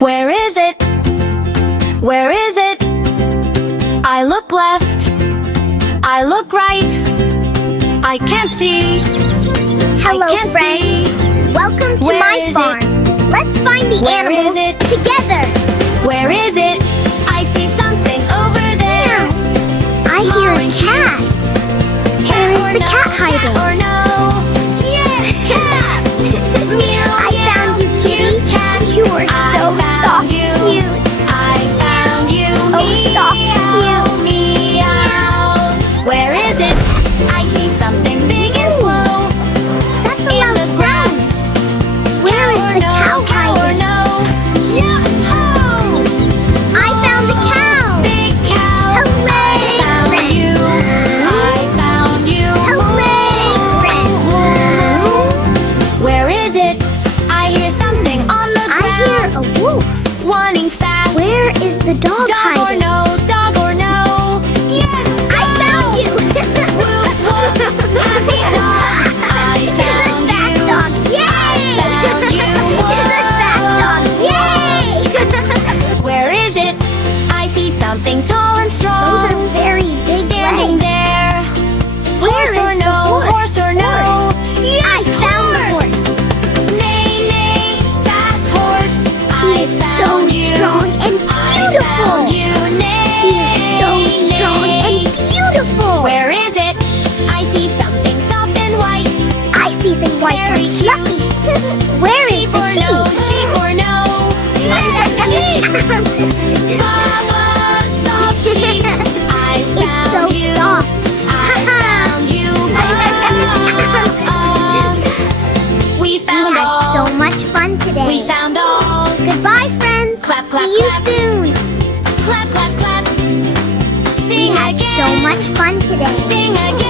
Where is it? Where is it? I look left, I look right, I can't see. Hello, I can't friends. see. Welcome to Where my is farm. it? Let's find the Where animals is it? together. Where is it? I see something over there. I Small hear a and cat. cute. Where is or the no, cat hiding? Or no? Yes, cat. Meow, I meow, found you, kitty. cat. You are so I found soft, you. cute. I found you. Oh, soft, Meow, cute. meow. Where is it? I see something big and slow. That's a In loud the sound. grass. Where is the cow Or hiding? no? Yahoo! I found the cow. Big cow. Hooray, I found friend. you. I found you. Hooray, friend. Where is it? I hear something on the I hear ground. a wolf. Running fast. Where is the dog Dog or hiding? no? Dog or no? Yes, I found you. Woof, woof. Happy dog. I This is found fast you. dog. Yay! found you. This is fast dog. Yay! Where is it? I see something tall and Those strong. are very big Standing legs. there. Where Horse or is the no? horse? Horse or no? Yes, I found the horse. Neigh, neigh, fast horse. He is so found you. strong and I beautiful. found you. Neigh, He is so strong and beautiful. Where is it? I see something soft and white. I see some white Very and cute. fluffy. Where is Sheep the or no? sheep? Sheep or no? Yes, sheep. Baba, soft sheep. I It's so found you. soft. I found you. We We found had all. so much fun today. We found all. Goodbye, friends. Clap, clap, See you clap. soon. Clap, clap, clap. We Sing had again. so much fun today. Sing again.